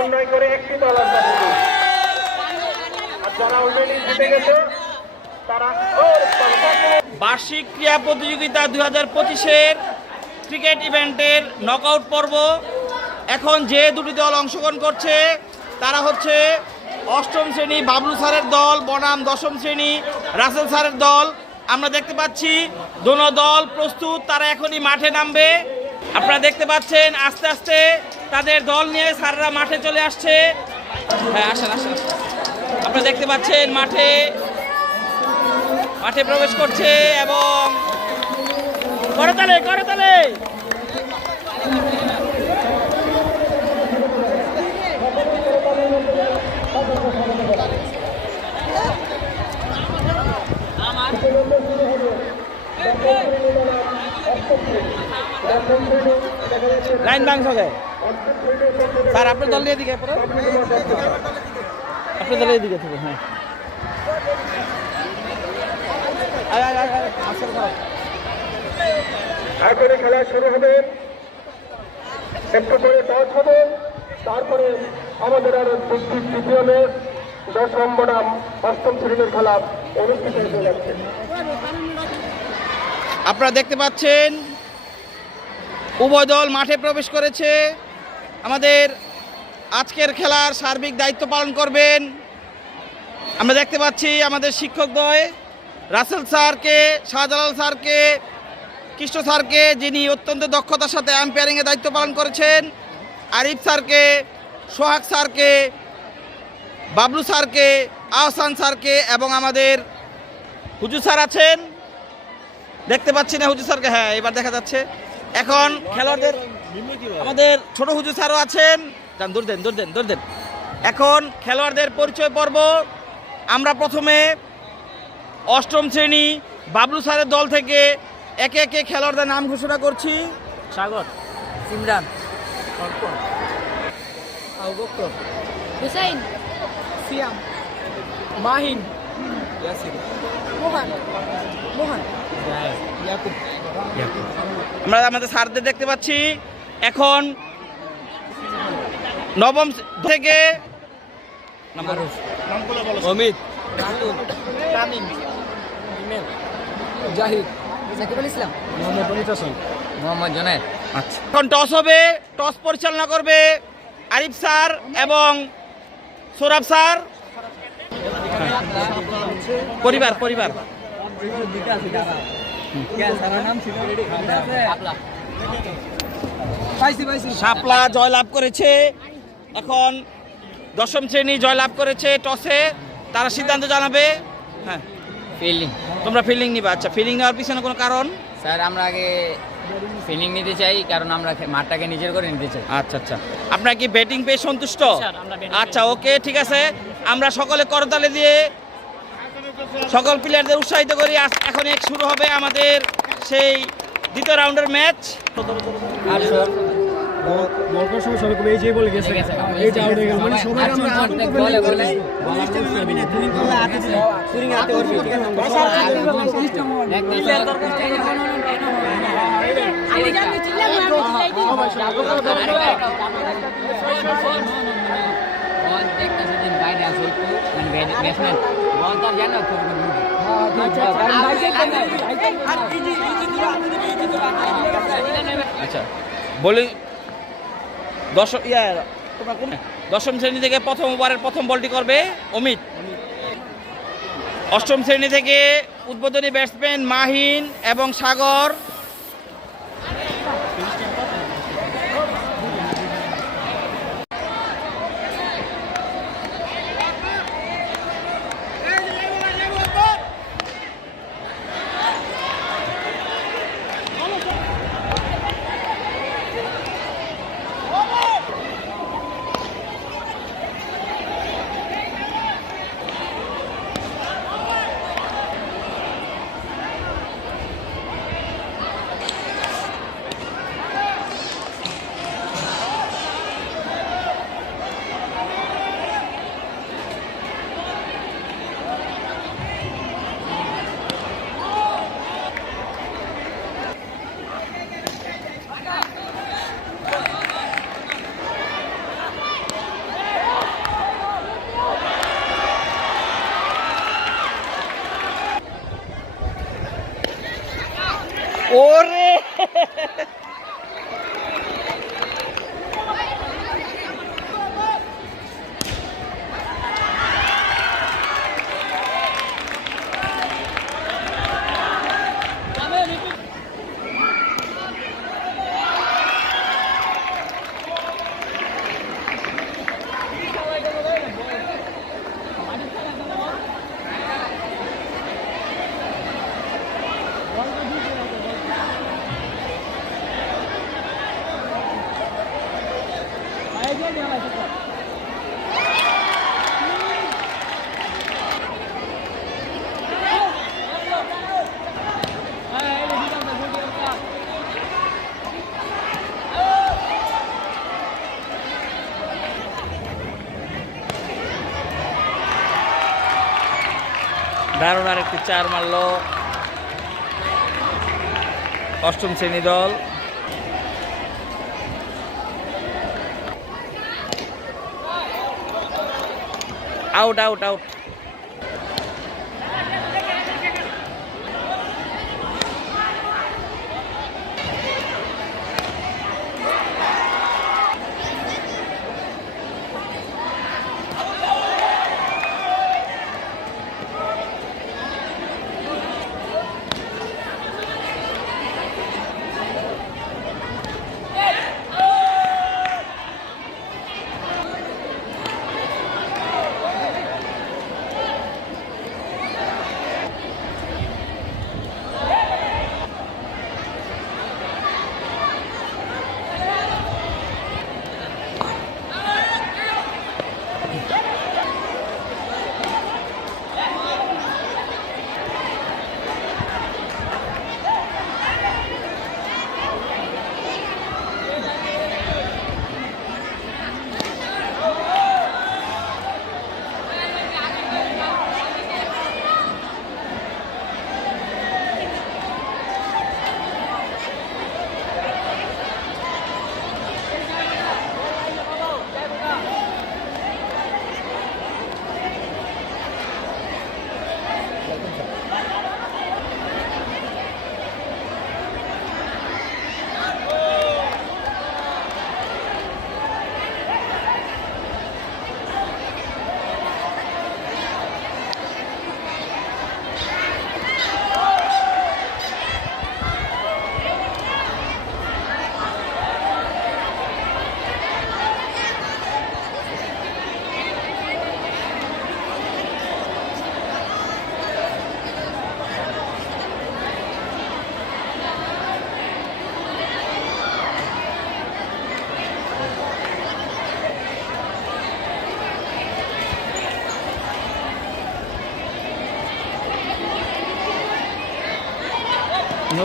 সমন্বয় করে একটি দল যারা অলরেডি জিতে গেছে বার্ষিক ক্রীড়া প্রতিযোগিতা দুই হাজার পঁচিশের ক্রিকেট ইভেন্টের নকআউট পর্ব। এখন যে দুটি দল অংশগ্রহণ করছে, তারা হচ্ছে অষ্টম শ্রেণি বাবলু স্যারের দল, বনাম দশম শ্রেণি রাসেল স্যারের দল। আমরা দেখতে পাচ্ছি দোনো দল প্রস্তুত, তারা এখনই মাঠে নামবে। আপনারা দেখতে পাচ্ছেন আস্তে আস্তে তাদের দল নিয়ে স্যাররা মাঠে চলে আসছে। হ্যাঁ আসেন আসেন। আপনারা দেখতে পাচ্ছেন মাঠে মাঠে প্রবেশ করছে এবং করতালে করতালে। লাইন বাংশ গায়ে স্যার আপনার দল দিয়ে দিকে আপনার? দলের দিকে থেকে হ্যাঁ। এখনই খেলা শুরু হবে। একটু করে টস হবে। তারপরে আমাদের আরও তৃতীয় ম্যাচ। দশম বনাম অষ্টম শ্রেণির খেলা অনুষ্ঠিত হতে যাচ্ছে। আপনারা দেখতে পাচ্ছেন উভয় দল মাঠে প্রবেশ করেছে। আমাদের আজকের খেলার সার্বিক দায়িত্ব পালন করবেন। আমরা দেখতে পাচ্ছি আমাদের শিক্ষকদ্বয় রাসেল স্যারকে, শাহজালাল স্যারকে, কৃষ্ণ স্যারকে, যিনি অত্যন্ত দক্ষতার সাথে আম্পায়ারিংয়ের দায়িত্ব পালন করেছেন। আরিফ স্যারকে, সোহাগ স্যারকে, বাবলু স্যারকে, আহসান স্যারকে এবং আমাদের হুজু স্যার আছেন। দেখতে পাচ্ছি না হুজু স্যারকে হ্যাঁ এবার দেখা যাচ্ছে। এখন খেলোয়াড়দের আমাদের ছোট হুজুর স্যারও আছেন। যান দূর দেন দূর দেন দূর দেন। এখন খেলোয়াড়দের পরিচয় পর্ব। আমরা প্রথমে অষ্টম শ্রেণি বাবলু স্যারের দল থেকে একে একে খেলোয়াড়দের নাম ঘোষণা করছি। সাগর ইমরান হুসাইন সিয়াম মাহিন ইয়াসির মোহন মোহন। ইয়াকুব আমরা আমাদের স্যারদের দেখতে পাচ্ছি। এখন নবম থেকে অমিত। জাহিদ। ইসলাম। মোহাম্মদ জুনায়েদ আচ্ছা। এখন টস হবে টস পরিচালনা করবে আরিফ স্যার এবং সৌরভ স্যার। পরিবার পরিবার। শাপলা জয়লাভ করেছে। এখন দশম শ্রেণি জয়লাভ করেছে টসে। তারা সিদ্ধান্ত জানাবে। হ্যাঁ। ফিল্ডিং তোমরা ফিল্ডিং নিবা। আচ্ছা ফিল্ডিং নেওয়ার পিছনে কোনো কারণ? স্যার আমরা আগে ফিল্ডিং নিতে চাই কারণ আমরা মাঠটাকে নিজের করে নিতে চাই। আচ্ছা আচ্ছা। আপনার কি ব্যাটিং পেয়ে সন্তুষ্ট? আচ্ছা ওকে ঠিক আছে। আমরা সকলে করতালে দিয়ে সকল প্লেয়ারদের উৎসাহিত করি। এখন এক শুরু হবে আমাদের সেই দ্বিতীয় রাউন্ডের ম্যাচ মরকার সময় সবাই এই যে বলে গেছে এই যে আউট হয়ে গেল মানে সবাই আমরা বলে বলে আমি চিল্লাম না আমি চিল্লাই দিই বল দেখতেছে যে বাইরে আছে একটু মানে ব্যাটসম্যান বল তো জানো খুব আচ্ছা বলি দশম ইয়া দশম শ্রেণি থেকে প্রথম ওভারের প্রথম বলটি করবে অমিত। অষ্টম শ্রেণি থেকে উদ্বোধনী ব্যাটসম্যান মাহিন এবং সাগর। দারুণ আরেকটি চার মারল। অষ্টম শ্রেণি দল। Out out out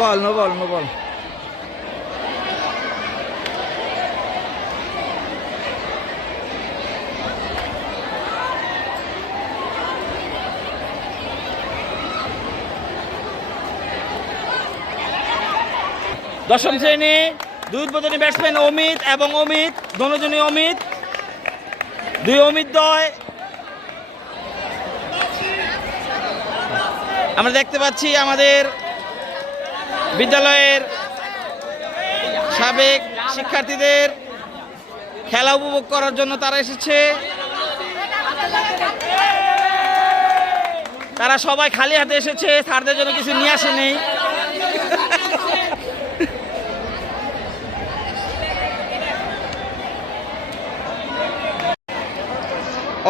ball no ball no দশম শ্রেণি, দুই উদ্বোধনী ব্যাটসম্যান অমিত এবং অমিত দনোজনই অমিত। দুই অমিত দয় আমরা দেখতে পাচ্ছি আমাদের বিদ্যালয়ের সাবেক শিক্ষার্থীদের খেলা উপভোগ করার জন্য তারা এসেছে। তারা সবাই খালি হাতে এসেছে, স্যারদের জন্য কিছু নিয়ে আসেনি।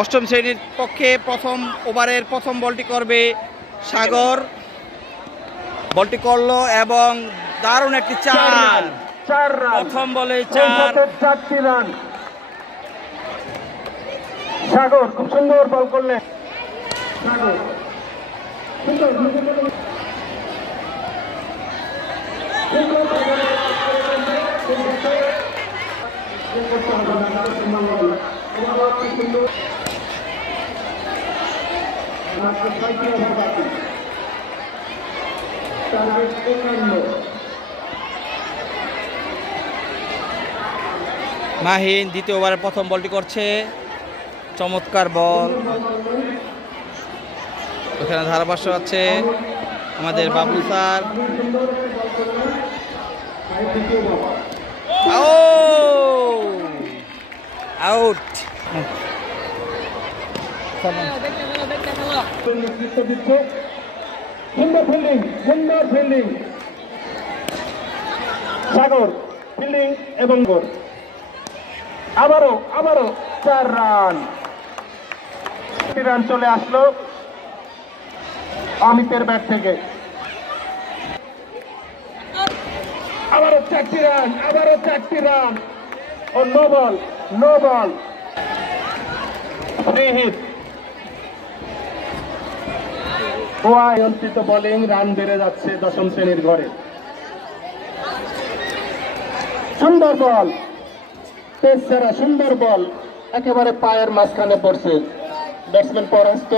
অষ্টম শ্রেণির পক্ষে প্রথম ওভারের প্রথম বলটি করবে সাগর। বলটি করল এবং দারুণ একটি চার চার রান প্রথম বলে চার। চারটি রান? সাগর খুব সুন্দর বল করলেন। সাগর সুন্দর, সুন্দর। মাত্র ছয়টি ওভার বাকি মাহিন দ্বিতীয় ওভারের প্রথম বলটি করছে চমৎকার বল ওখানে ধারাভাষ্য আছে আমাদের বাবুল স্যার আউট দিচ্ছে সুন্দর ফিল্ডিং সুন্দর ফিল্ডিং সাগর ফিল্ডিং এবং গোল আবারও আবারও চার রান। রান চলে আসলো অমিতের ব্যাট থেকে। আবারও চারটি রান, আবারও চারটি run. Oh, no ball no ball. Free hit নিয়ন্ত্রিত বোলিং রান বেড়ে যাচ্ছে দশম শ্রেণির ঘরে। সুন্দর বল। পেস সুন্দর বল। একেবারে পায়ের মাঝখানে পড়ছে। ব্যাটসম্যান পরাস্ত।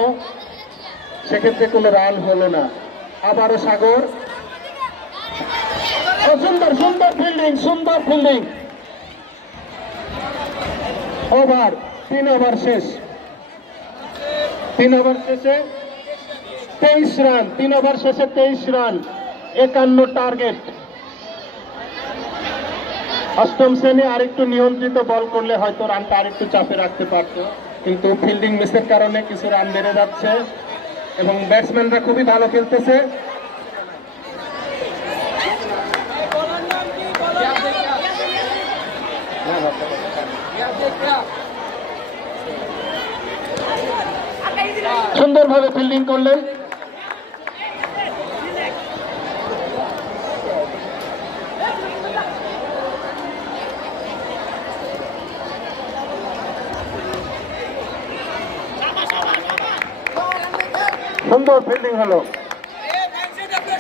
সেক্ষেত্রে কোনো রান হলো না। আবারও সাগর। সুন্দর সুন্দর ফিল্ডিং সুন্দর ফিল্ডিং ওভার, তিন ওভার শেষ। তিন ওভার শেষে তেইশ রান, তিন ওভার শেষে তেইশ রান, একান্ন টার্গেট অষ্টম শ্রেণি আরেকটু নিয়ন্ত্রিত বল করলে হয়তো রানটা আরেকটু চাপে রাখতে পারত। কিন্তু ফিল্ডিং মিসের কারণে কিছু রান বেড়ে যাচ্ছে এবং ব্যাটসম্যানরা খুবই ভালো খেলতেছে। সুন্দরভাবে ফিল্ডিং করলেন। সুন্দর ফিল্ডিং হলো।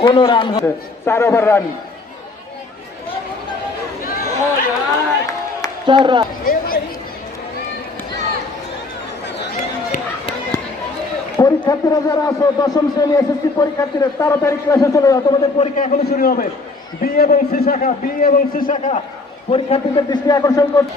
কোন রান হচ্ছে চার ওভার রান চার রান পরীক্ষার্থীরা যারা আছে, দশম শ্রেণি এসএসসি পরীক্ষার্থীরা তাড়াতাড়ি ক্লাসে চলে যাও। তোমাদের পরীক্ষা এখনও শুরু হবে। বি এবং সি শাখা বি এবং সি শাখা। পরীক্ষার্থীদের দৃষ্টি আকর্ষণ করছে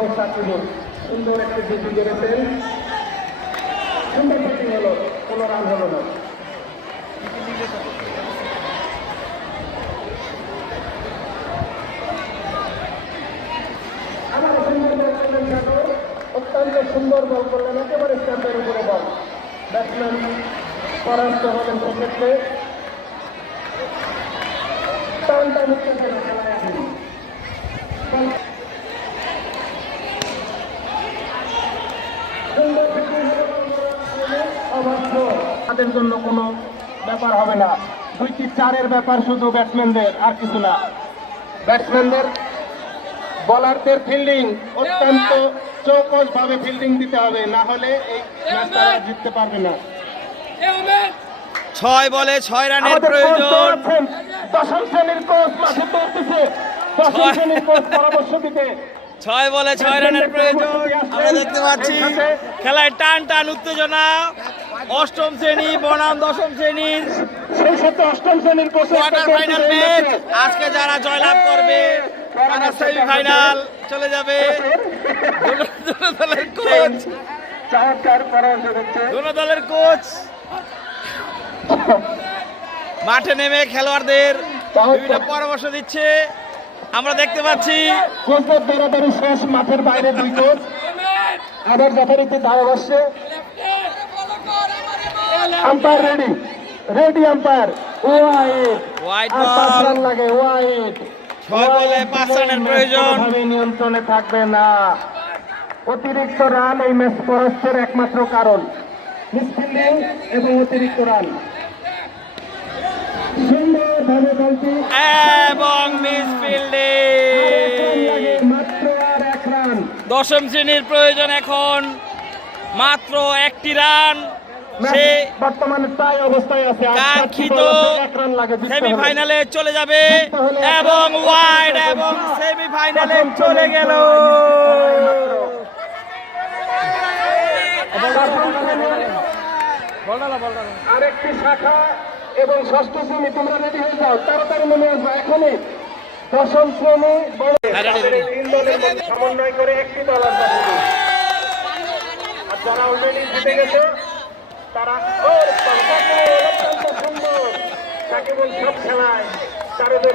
এবং সাকিবুল সুন্দর একটি ডিসি করেছেন সুন্দর ব্যাটিং হলো, কোনো রান হলো না। অত্যন্ত সুন্দর বল করলেন, একেবারে স্ট্যাম্পের উপরে বল ব্যাটসম্যান পরাস্ত হলেন সেক্ষেত্রে টান টান উত্তেজনা খেলায় আসেন অবাধ্য তাদের জন্য কোনো ব্যাপার হবে না। দুইটি চারের ব্যাপার শুধু ব্যাটসম্যানদের আর কিছু না। ব্যাটসম্যানদের বলারদের ফিল্ডিং অত্যন্ত চৌকস ভাবে ফিল্ডিং দিতে হবে না হলে এই ম্যাচটা জিততে পারবে না। ছয় বলে ছয় রানের প্রয়োজন। দশম শ্রেণির কোচ মাঠে দৌড়তেছে দশম ছয়। শ্রেণির কোচ পরামর্শ দিতে। ছয় বলে ছয় রানের প্রয়োজন। আমরা দেখতে পাচ্ছি খেলায় টান টান উত্তেজনা। অষ্টম শ্রেণি বনাম দশম শ্রেণির সেই সাথে অষ্টম শ্রেণির কোয়ার্টার ফাইনাল ম্যাচ আজকে যারা জয়লাভ করবে তারা সেমিফাইনাল চলে যাবে। দলের কোচ চমৎকার পরামর্শ দিচ্ছে দুটো দলের কোচ মাঠে নেমে খেলোয়াড়দের বিভিন্ন পরামর্শ দিচ্ছে। আমরা দেখতে পাচ্ছি। কোচের দৌড়াদৌড়ি শেষ মাঠের বাইরে দুই কোচ আবার যথারীতি ধারা বসছে umpire ready ready umpire wide ball। Run লাগে ওয়াইড ছয় বলে পাঁচ রানের প্রয়োজন। নিয়ন্ত্রণে থাকবে না। অতিরিক্ত রান এই ম্যাচ পরাস্তের একমাত্র কারণ। মিসফিল্ডিং এবং অতিরিক্ত রান। সুন্দরভাবে এবং মিস ফিল্ডিং মাত্র আর এক রান। দশম শ্রেণির প্রয়োজন এখন। মাত্র একটি রান। সে কাঙ্ক্ষিত সেমিফাইনালে চলে যাবে এবং ওয়াইড এবং সেমিফাইনালে চলে গেল। আরেকটি শাখা এবং ষষ্ঠ শ্রেণি তোমরা রেডি হয়ে যাও। তাড়াতাড়ি মনে আসব এখনই। দশম শ্রেণি হ্যাঁ, তিন দলের সমন্বয় করে একটি দল আসবে। যারা অলরেডি জিতে গেছে তারা সাকিবুল সব খেলায় তাদের